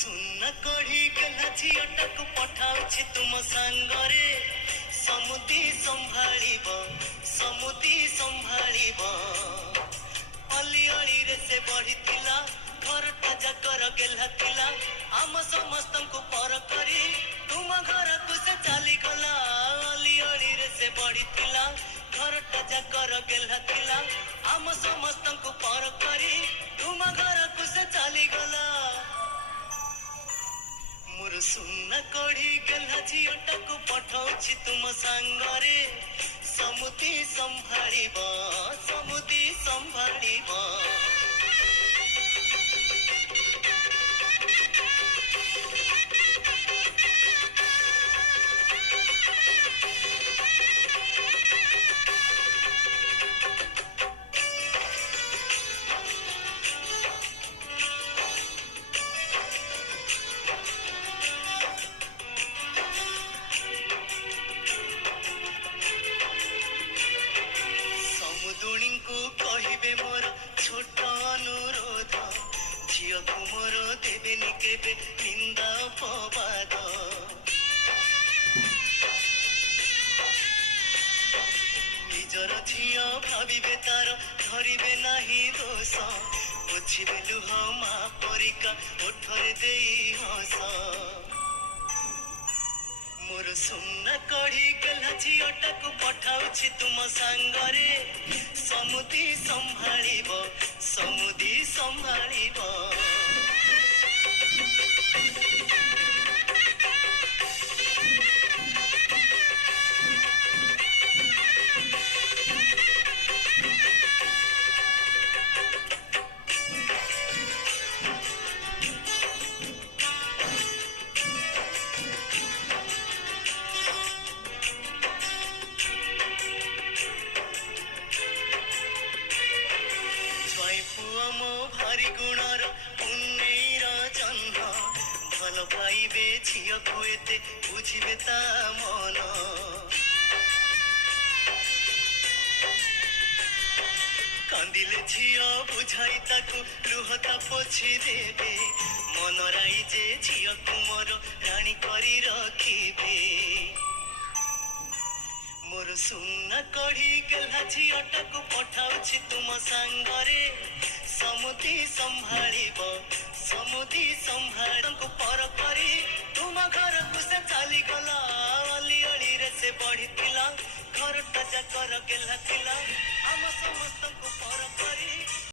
सुन कढ़ी गेला झीलटाକୁ पठाउछि तुम सांगरे समुदी संभाळिब अली अली रे से बढ़िथिला घरटा जाकर गेला थिला आम समस्तंकु पर करी तुम घर को से चली गला अली अली रे से बढ़िथिला घरटा जाकर गेला थिला आम समस्तंकु पर करी तुम घर को से चली गला मोर सुन कढ़ी गेला झीलटाକୁ पठाउछि तुम सांगरे समुदी संभाळिब कहिबे मोर छोट अनुरोध झील को मोर देवेनि केबे निंदा अपवाद निजर झील भाविबे तार धरिबे नाही दोष पोछिबे लुह मा परिका ओठरे देई हस मोर सुन कढ़ी गेला झीलटाକୁ पठाउछि तुम सांगरे समुदी संभाळिब भारी गुणर पुण्यर जन्म भल पाइबे झील को एते बुझिबे ता मन कांदिले झील बुझाई ताकू लुहता पोछि देबे मन राई जे झील को मोर रानी करी रखिबे मोर सुन कढ़ी गेला झीलटाକୁ पठाउछि तुम सांगरे समुदी संभाळिब पर करी तुम घर को से चली गला अली अली रे से बढ़िथिला घरटा जाकर गेला थिला आम समस्तंकु पर